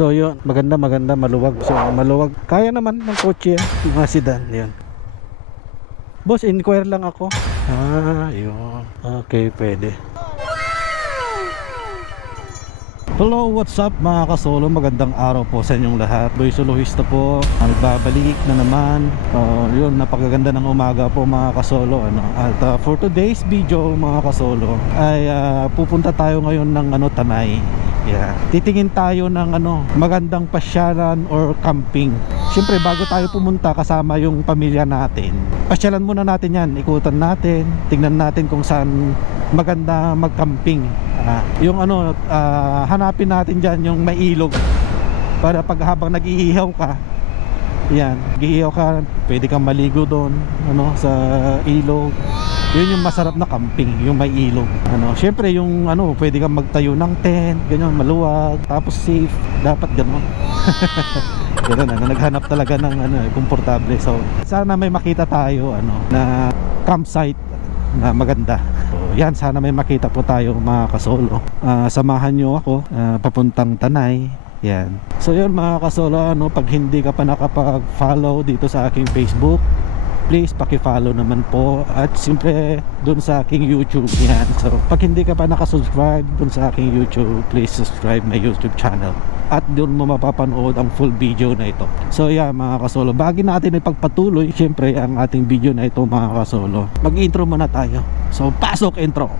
So yun, maganda maganda, maluwag. So maluwag. Kaya naman ng kotse, yan, mga sedan, yun. Boss, inquire lang ako. Ah, yun. Okay, pwede. Hello, what's up mga kasolo? Magandang araw po sa inyong lahat. Boy Soloista po. Nagbabalik na naman. Uh, yun, napakaganda ng umaga po mga kasolo. Ano? At uh, for today's video mga kasolo ay uh, pupunta tayo ngayon ng ano, Tanay. Yeah. Titingin tayo ng ano, magandang pasyalan or camping. Siyempre bago tayo pumunta kasama yung pamilya natin. Pasyalan muna natin yan, ikutan natin, tingnan natin kung saan maganda mag-camping. Ah, yung ano, ah, hanapin natin diyan yung may ilog para pag habang nag-iihaw ka, yan, nag-iihaw ka, pwede kang maligo doon, ano, sa ilog. Yun yung masarap na camping, yung may ilog. Ano, syempre yung ano, pwede kang magtayo ng tent, ganyan, maluwag, tapos safe, dapat ganun. ganun, ano, naghanap talaga ng ano, komportable. So, sana may makita tayo ano na campsite na maganda. So, yan, sana may makita po tayo mga kasolo. Ah, samahan nyo ako ah, papuntang Tanay. Yan. So yun mga kasolo, ano, pag hindi ka pa nakapag-follow dito sa aking Facebook, please paki-follow naman po at siyempre dun sa aking YouTube yan. So pag hindi ka pa nakasubscribe dun sa aking YouTube, please subscribe my YouTube channel at doon mo mapapanood ang full video na ito. So yeah mga kasolo, bagi natin ipagpatuloy siyempre ang ating video na ito mga kasolo. Mag-intro muna tayo. So pasok intro.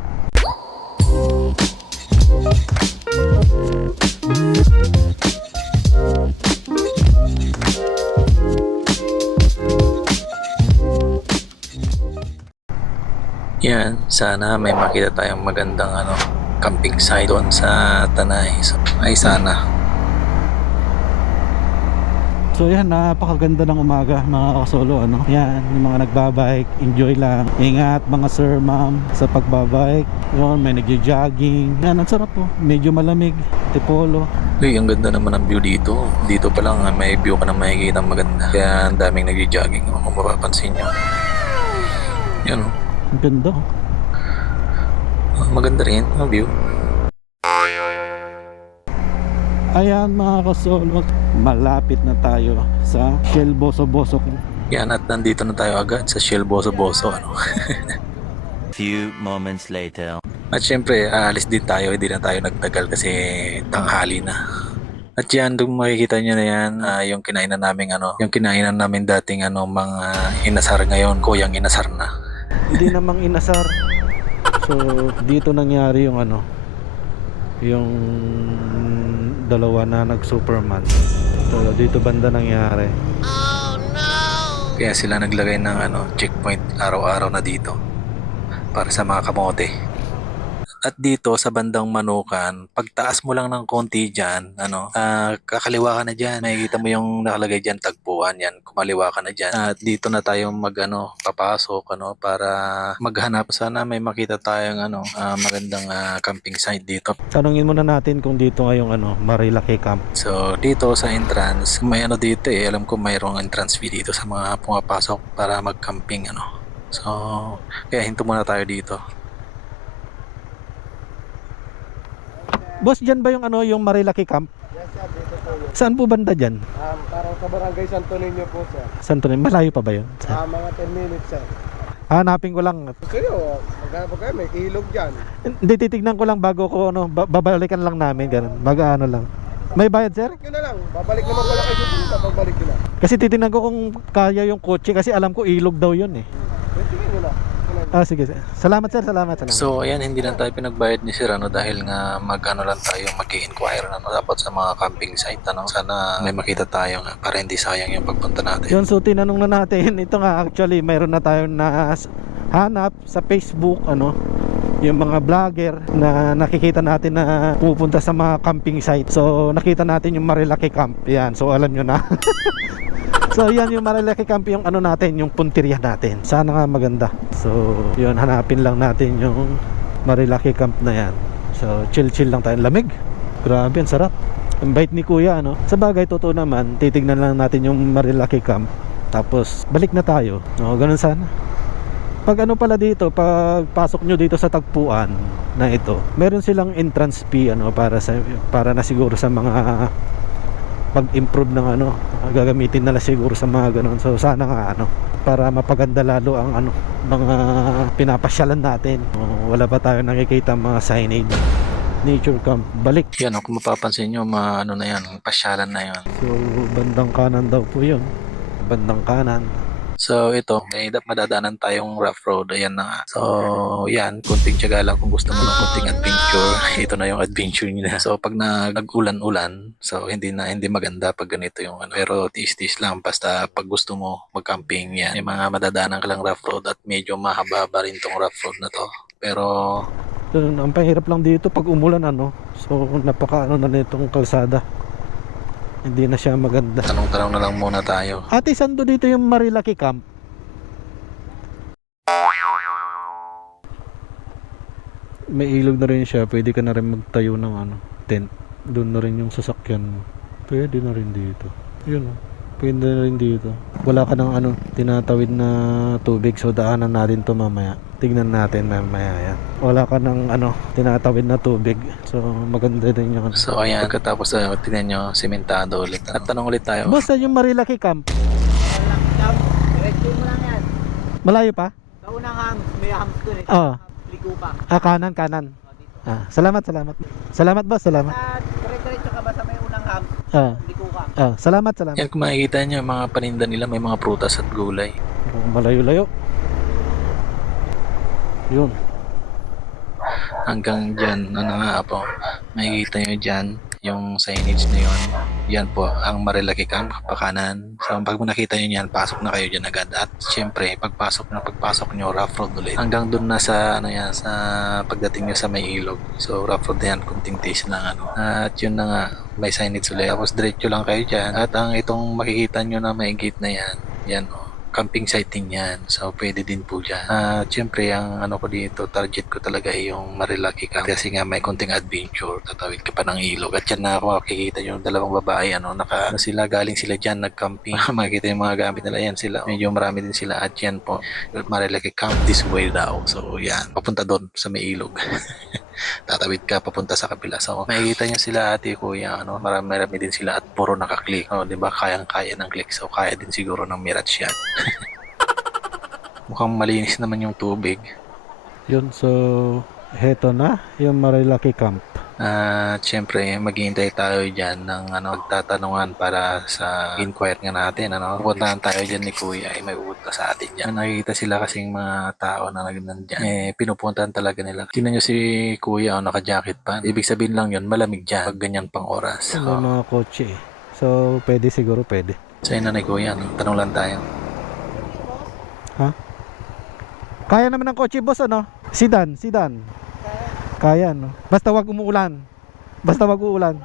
Yan, sana may makita tayong magandang ano, camping site doon sa Tanay. So, ay sana. So yan, napakaganda ng umaga mga kasolo ano. Yan, yung mga nagbabike, enjoy lang. Ingat mga sir, ma'am sa pagbabike. Yun, may nagjo-jogging. Yan, ang sarap po. Medyo malamig, tipolo. Uy, ang ganda naman ng view dito. Dito pa lang ah, may view ka na makikita maganda. Kaya ang daming nagja-jogging oh, kung mapapansin nyo. Yan oh. Ang ganda. maganda rin ang view. Ayan mga kasolo, malapit na tayo sa Shell Boso Boso. Yan at nandito na tayo agad sa Shell Boso Boso. Ano. Few moments later. At syempre, aalis din tayo. Hindi na tayo nagtagal kasi tanghali na. At yan, doon makikita nyo na yan, ah, yung kinainan namin ano, yung kinainan namin dating ano, mga inasar ngayon, kuyang inasar na. Hindi namang inasar. So, dito nangyari yung ano, yung dalawa na nag-Superman. So, dito banda nangyari. Kaya sila naglagay ng ano, checkpoint araw-araw na dito para sa mga kamote. At dito sa bandang Manukan, pagtaas mo lang ng konti dyan, ano, ah, kakaliwa ka na dyan. Makikita mo yung nakalagay dyan, tagpuan yan. Kumaliwa ka na dyan. At dito na tayo mag, ano, papasok, ano, para maghanap. Sana may makita tayong, ano, ah, magandang ah, camping site dito. Tanungin muna natin kung dito ngayong ano, Marilaki Camp. So, dito sa entrance, may ano dito eh. Alam ko mayroong entrance fee dito sa mga pumapasok para mag-camping, ano. So, kaya hinto muna tayo dito. Boss, dyan ba yung ano, yung Marilaki Camp? Yes sir, dito po yun. Saan po banda dyan? Um, parang sa barangay Santo Niño po sir. Santo Niño? Malayo pa ba yun? Ah, mga 10 minutes sir. Hanapin ko lang. Nyo, maghanap kayo, may ilog dyan. Hindi, titignan ko lang bago ko ano, ba- babalikan lang namin, ganun. Mag-ano lang. May bayad, sir? Nyo na lang. Babalik naman pala kayo dito, pagbalik nyo na. Kasi titingnan ko kung kaya yung kotse kasi alam ko ilog daw yun eh. Ah, sige, sir. Salamat, sir. Salamat, salamat. So, ayan, hindi lang tayo pinagbayad ni Sir, ano, dahil nga mag-ano lang tayo, mag-inquire, ano, dapat sa mga camping site, ano. Sana may makita tayo nga, para hindi sayang yung pagpunta natin. Yun, so tinanong na natin. Ito nga, actually, mayroon na tayong na hanap sa Facebook, ano, yung mga vlogger na nakikita natin na pupunta sa mga camping site. So, nakita natin yung Marilaki Camp. Yan, so alam nyo na. so, yan yung Marilaki Camp, yung ano natin, yung puntirya natin. Sana nga maganda. So, yun, hanapin lang natin yung Marilaki Camp na yan. So, chill-chill lang tayo. Lamig. Grabe, ang sarap. Ang bait ni Kuya, ano. Sa bagay, totoo naman, titignan lang natin yung Marilaki Camp. Tapos, balik na tayo. O, ganun sana. Pag ano pala dito, pag pasok nyo dito sa tagpuan na ito, meron silang entrance fee ano para sa para na siguro sa mga pag-improve ng ano, gagamitin nila siguro sa mga ganun. So sana nga ano, para mapaganda lalo ang ano, mga pinapasyalan natin. Oh, wala pa tayo nakikita mga signage. Nature camp, balik. Yan, kung mapapansin nyo, mga ano na yan, pasyalan na yan. So bandang kanan daw po yun. Bandang kanan. So ito, may madadaanan tayong rough road. Ayan na nga. So yan, kunting tiyaga lang kung gusto mo ng kunting adventure. Ito na yung adventure nila. So pag nag-ulan-ulan, so hindi na hindi maganda pag ganito yung ano. Pero tiis-tiis lang basta pag gusto mo mag-camping yan. May mga madadaanan ka lang rough road at medyo mahaba rin tong rough road na to. Pero ang pahirap lang dito pag umulan ano. So napaka ano na nitong kalsada. Hindi na siya maganda. tanong-tanong na lang muna tayo. Ate, saan do dito yung Marilaki Camp? May ilog na rin siya. Pwede ka na rin magtayo ng ano, tent. Doon na rin yung sasakyan mo. Pwede na rin dito. Yun oh. Pwede na rin dito. Wala ka ng ano, tinatawid na tubig. So daanan natin to mamaya. Tignan natin mamaya yan. Wala ka ng ano, tinatawid na tubig. So maganda din yung ano. So ayan, pagkatapos uh, tinan nyo, sementado ulit. At tanong ulit tayo. Boss, saan yung Marilaki Camp? Diretso mo lang yan. Malayo pa? Sa unang hams, may hams doon eh. Oo. Ligo pa. Ah, kanan, kanan. Ah, salamat, salamat. Salamat boss, salamat. At dire-diretso ka ba sa may unang hams, Ah, ah, salamat, salamat. Yan kung makikita nyo, mga paninda nila may mga prutas at gulay. Malayo-layo. Yun. hanggang dyan, ano nga po, makikita nyo dyan, yung signage na yun, yan po, ang Marilaki Camp, pakanan. So, pag nakita nyo yan, pasok na kayo dyan agad. At syempre, pagpasok na pagpasok nyo, rough road ulit. Hanggang dun na sa, ano yan, sa pagdating nyo sa may ilog. So, rough road na yan, kunting taste lang, ano. At yun na nga, may signage ulit. Tapos, diretso lang kayo dyan. At ang itong makikita nyo na may gate na yan, yan, oh camping siting yan. So, pwede din po dyan. At syempre, ang ano ko dito, target ko talaga yung Marilaki Camp. Kasi nga may konting adventure. Tatawid ka pa ng ilog. At yan na ako makikita yung dalawang babae. Ano, naka, ano sila, galing sila dyan, nag-camping. Makikita yung mga gamit nila. Yan sila. Medyo marami din sila. At yan po, Marilaki Camp this way daw. So, yan. Papunta doon sa may ilog. tatawid ka papunta sa kabila. So, makikita niyo sila ate, kuya, ano, marami, marami din sila at puro nakaklik. Oh, 'di ba? Kayang-kaya ng click. So, kaya din siguro ng Mirage yan. Mukhang malinis naman yung tubig. Yun, so heto na yung Marilaki Camp. At syempre, maghihintay tayo dyan ng ano, tatanungan para sa inquire nga natin. Ano? Pupuntahan tayo dyan ni Kuya, ay may pupunta sa atin dyan. Nakikita sila kasing mga tao na nandyan. Eh, pinupuntahan talaga nila. Tingnan nyo si Kuya, oh, naka-jacket pa. Ibig sabihin lang yun, malamig dyan pag ganyan pang oras. May Oh. mga kotse eh. So pwede siguro, pwede. So yun na ni Kuya, no? tanong lang tayo. Kaya naman ng kotse boss ano? Sedan, sedan. Kaya no. Basta wag umuulan. Basta wag uulan.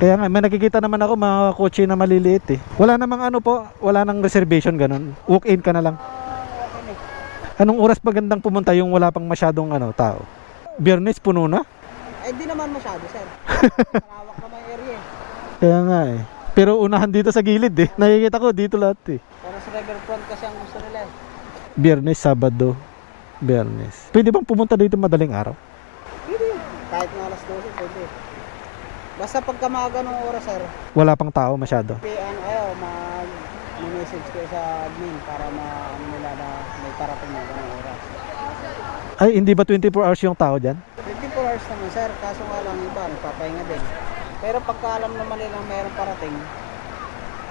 Kaya nga, may nakikita naman ako mga kotse na maliliit eh. Wala namang ano po, wala nang reservation ganun. Walk in ka na lang. Anong oras pa gandang pumunta yung wala pang masyadong ano, tao? Biyernes puno na? Eh, di naman masyado, sir. Malawak naman yung area eh. Kaya nga eh. Pero unahan dito sa gilid eh. Nakikita ko dito lahat eh. Pero sa riverfront kasi ang gusto nila eh. Biyernes, Sabado, Biyernes. Pwede bang pumunta dito madaling araw? Pwede. Kahit mga alas 12, pwede. Basta pagka mga ganong oras, sir, Wala pang tao masyado. P- ano kayo, mag message kayo sa admin para ma ano nila na may parating na ganong oras. Ay, hindi ba 24 hours yung tao dyan? 24 hours naman, sir. Kaso nga lang iba, nagpapahinga din. Pero pagka alam naman nilang mayroong parating,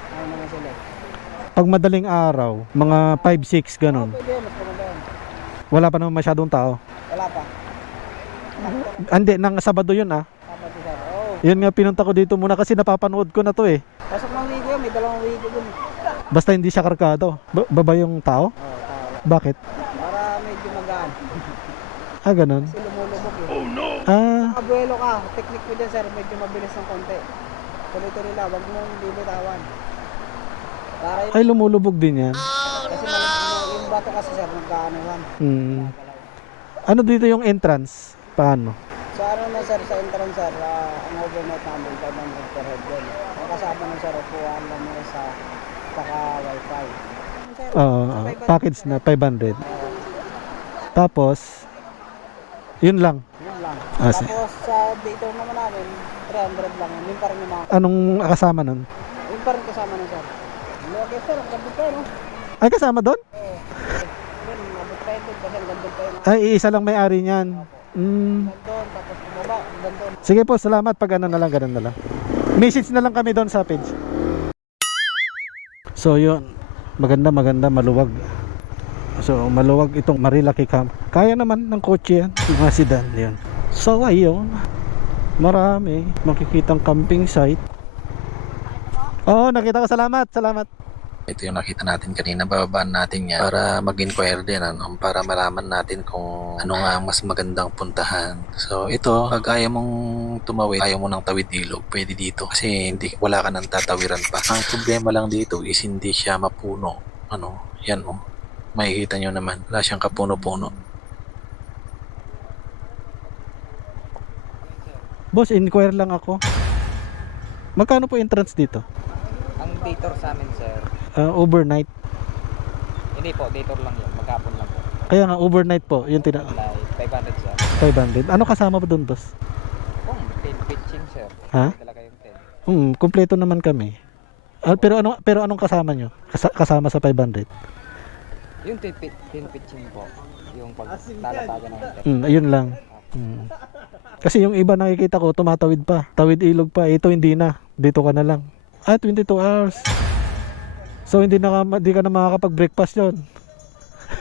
ano naman sila. Pag madaling araw, mga 5-6 ganun. Wala pa naman masyadong tao. Wala pa. Hindi, nang Sabado yun ah. Yun nga pinunta ko dito muna kasi napapanood ko na to eh. Pasok ng wigo yun, may dalawang wigo dun. Basta hindi siya karkado. Ba- baba yung tao? Oo, tao. Bakit? Para medyo magaan. Ah, ganun. Kasi lumulubog eh. Ah, Abuelo ka, technique ko dyan sir, medyo mabilis ng konti. Tuloy-tuloy lang, wag mong bibitawan. Ay lumulubog din yan. kasi malam- yung bato kasi sir, nagkaanuhan. Hmm. Ano dito yung entrance? Paano? Sa ano na sir, sa entrance sir, ah, ang overnight namin, 500 per head yun. Ang kasama nun sir, upuan lang mo sa saka wifi. Sir, Oo, sa oo. 500 package na 500. Tapos, yun lang. Yun lang. Ah, si- Tapos sa dito naman namin, 300 lang yun. Yun pa rin yung mga, Anong kasama nun? yun pa rin kasama ng sir. Okay sir, ang ganda pa no? Ay, kasama doon? Oo. Ay, isa lang may-ari niyan. Mm. Gandun, tapos bumaba, gandun. Sige po, salamat. Pag ano na lang, ganun na lang. Message na lang kami doon sa page. So, yun. Maganda, maganda, maluwag. So, maluwag itong Marilaki Camp. Kaya naman ng kotse yan. Mga sedan, yun. So, ayun. Marami. Makikitang camping site. Oo, nakita ko. Salamat, salamat. Ito yung nakita natin kanina, bababaan natin yan para mag-inquire din, ano, para malaman natin kung ano nga ang mas magandang puntahan. So ito, pag ayaw mong tumawid, ayaw mo ng tawid ilog, pwede dito kasi hindi, wala ka nang tatawiran pa. Ang problema lang dito is hindi siya mapuno. Ano, yan oh. Makikita nyo naman, wala siyang kapuno-puno. Boss, inquire lang ako. Magkano po entrance dito? Ang dator sa amin, sir. Ah, overnight. Hindi po, dator lang yun. Magkapon lang po. Kaya nga, overnight po. Yung tina Like, 500, sir. 500. Ano kasama pa doon, boss? Kung 10 pitching, sir. Ha? Dala kayong 10. Hmm, kumpleto naman kami. Ah, pero ano pero anong kasama nyo? Kasa- kasama sa 500? Yung 10, pi- 10 pitching po. Yung pag lalatagan ng 10. Hmm, ayun lang. Hmm. Kasi yung iba nakikita ko tumatawid pa. Tawid ilog pa. Ito hindi na. Dito ka na lang. Ah, 22 hours. So hindi na hindi ka na makakapag-breakfast 'yon.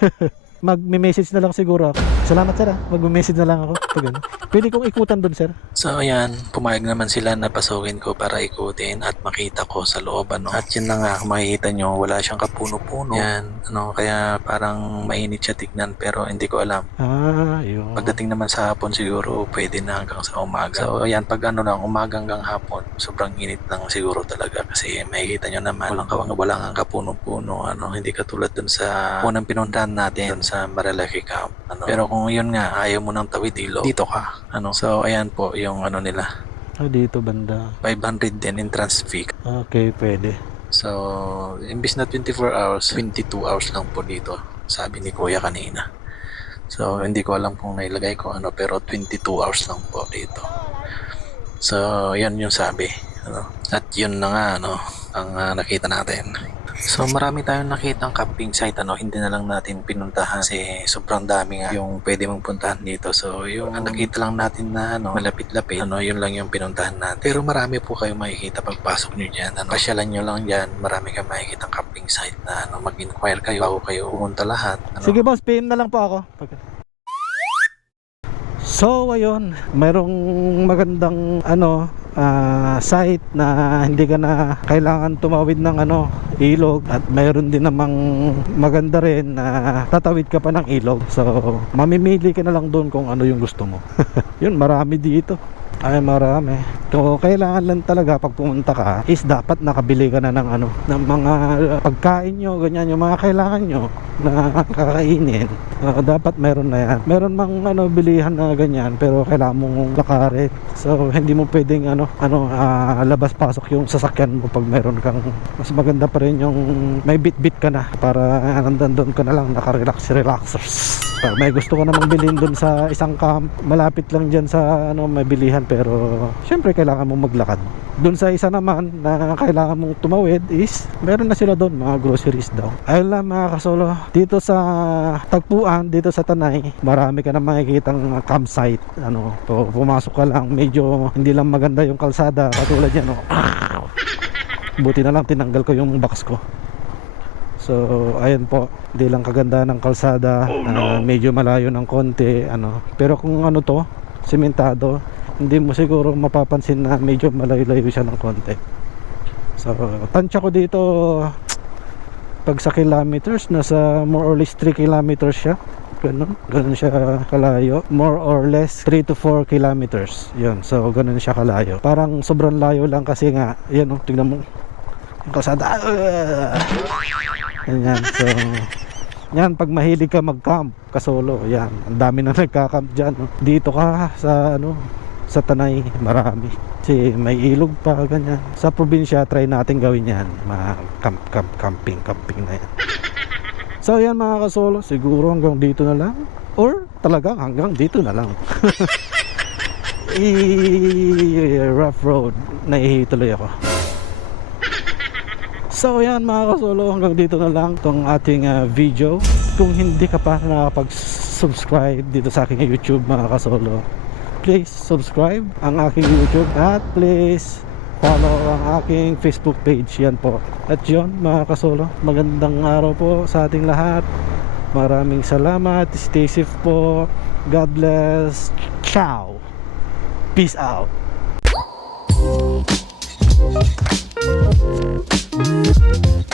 Mag-message na lang siguro ako. Salamat sir ah. Mag-message na lang ako. Pag ano. Pwede kong ikutan doon sir. So ayan, pumayag naman sila na pasukin ko para ikutin at makita ko sa loob ano. At yun na nga, kung makikita nyo, wala siyang kapuno-puno. Yan, ano, kaya parang mainit siya tignan pero hindi ko alam. Ah, yun. Pagdating naman sa hapon siguro pwede na hanggang sa umaga. So ayan, pag ano lang, umaga hanggang hapon, sobrang init lang siguro talaga kasi makikita nyo naman, walang kawang walang ang kapuno-puno, ano, hindi katulad dun sa unang pinuntahan natin sa Marilaki Camp. Ano. Pero kung yun nga, ayaw mo ng tawid ilog, dito ka. Ano. So ayan po yung ano nila, Ah, dito banda. 500 din entrance fee. Okay, pwede. So, imbis na 24 hours, 22 hours lang po dito, sabi ni Kuya kanina. So, hindi ko alam kung nailagay ko ano, pero 22 hours lang po dito. So, yan yung sabi. Ano? At yun na nga, ano, ang ah, nakita natin. So, marami tayong nakitang camping site, ano, hindi na lang natin pinuntahan kasi sobrang dami nga yung pwede mong puntahan dito. So, yung nakita lang natin na, ano, malapit-lapit, ano, yun lang yung pinuntahan natin. Pero marami po kayong makikita pagpasok nyo dyan, ano, pasyalan nyo lang dyan, marami kayong makikita camping site na, ano, mag-inquire kayo bago kayo pumunta lahat. Ano, Sige boss, PM na lang po ako. So ayun, mayroong magandang ano ah, site na hindi ka na kailangan tumawid ng ano ilog at mayroon din namang maganda rin na tatawid ka pa ng ilog. So mamimili ka na lang doon kung ano yung gusto mo. yun, marami dito. Ay marami. So kailangan lang talaga pag pumunta ka is dapat nakabili ka na ng ano ng mga pagkain nyo, ganyan yung mga kailangan nyo na kakainin. Ah, dapat meron na yan. Meron mang ano bilihan na ganyan pero kailangan mong lakarin. So hindi mo pwedeng ano ano ah, labas pasok yung sasakyan mo pag meron kang mas maganda pa rin yung may bit-bit ka na para nandan doon ka na lang naka-relax relaxers. May gusto ka namang bilhin doon sa isang camp, malapit lang diyan sa ano may bilihan pero syempre kailangan mong maglakad. Doon sa isa naman na kailangan mong tumawid is meron na sila doon mga groceries daw. Ayun lang mga kasolo. Dito sa tagpuan, dito sa Tanay, marami ka na makikitang campsite. Ano, so, pumasok ka lang, medyo hindi lang maganda yung kalsada katulad yan. Oh. Buti na lang tinanggal ko yung box ko. So, ayun po, hindi lang kaganda ng kalsada, ah, medyo malayo ng konti, ano. Pero kung ano to, simentado, hindi mo siguro mapapansin na medyo malayo-layo siya ng konti. So, tansya ko dito pag sa kilometers, nasa more or less 3 kilometers siya. Ganun, ganun siya kalayo. More or less 3 to 4 kilometers. Yun, so ganun siya kalayo. Parang sobrang layo lang kasi nga, yan oh, tignan mo. Yung kalsada. Ah! Ganyan, so yan, pag mahilig ka mag-camp, kasolo, yan. Ang dami na nagka-camp dyan. No? Dito ka sa ano, sa Tanay, marami. Kasi may ilog pa, ganyan. Sa probinsya, try natin gawin yan. Mga camp, camp, camping, camping na yan. So yan mga kasolo, siguro hanggang dito na lang. Or talagang hanggang dito na lang. Ay, rough road. Naihi tuloy ako. So yan mga kasolo, hanggang dito na lang tong ating ah, video. Kung hindi ka pa nakapag-subscribe dito sa aking YouTube mga kasolo, please subscribe ang aking YouTube at please follow ang aking Facebook page. Yan po. At yun mga kasolo, magandang araw po sa ating lahat. Maraming salamat. Stay safe po. God bless. Ciao. Peace out. Thank you.